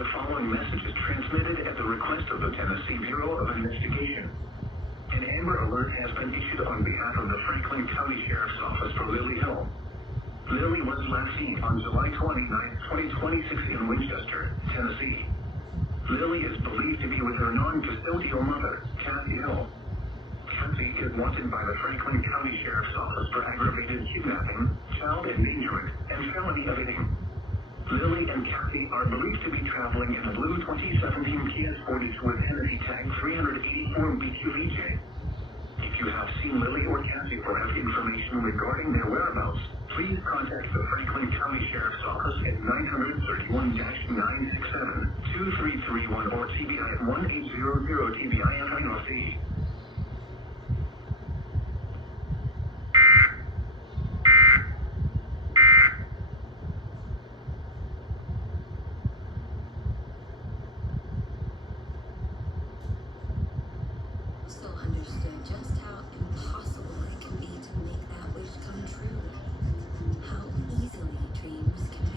The following message is transmitted at the request of the Tennessee Bureau of Investigation. An Amber Alert has been issued on behalf of the Franklin County Sheriff's Office for Lily Hill. Lily was last seen on July 29, 2026 in Winchester, Tennessee. Lily is believed to be with her non-custodial mother, Kathy Hill. Kathy is wanted by the Franklin County Sheriff's Office for aggravated kidnapping, child endangerment, and felony evading. Lily and Kathy are believed to be traveling in a blue 2017 Kia Sportage with Hennessy tag 384 BQVJ. If you have seen Lily or Kathy or have information regarding their whereabouts, please contact the Franklin County Sheriff's Office at 931-967-2331 or TBI at 1800 TBI FINOC. Still understood just how impossible it can be to make that wish come true. How easily dreams can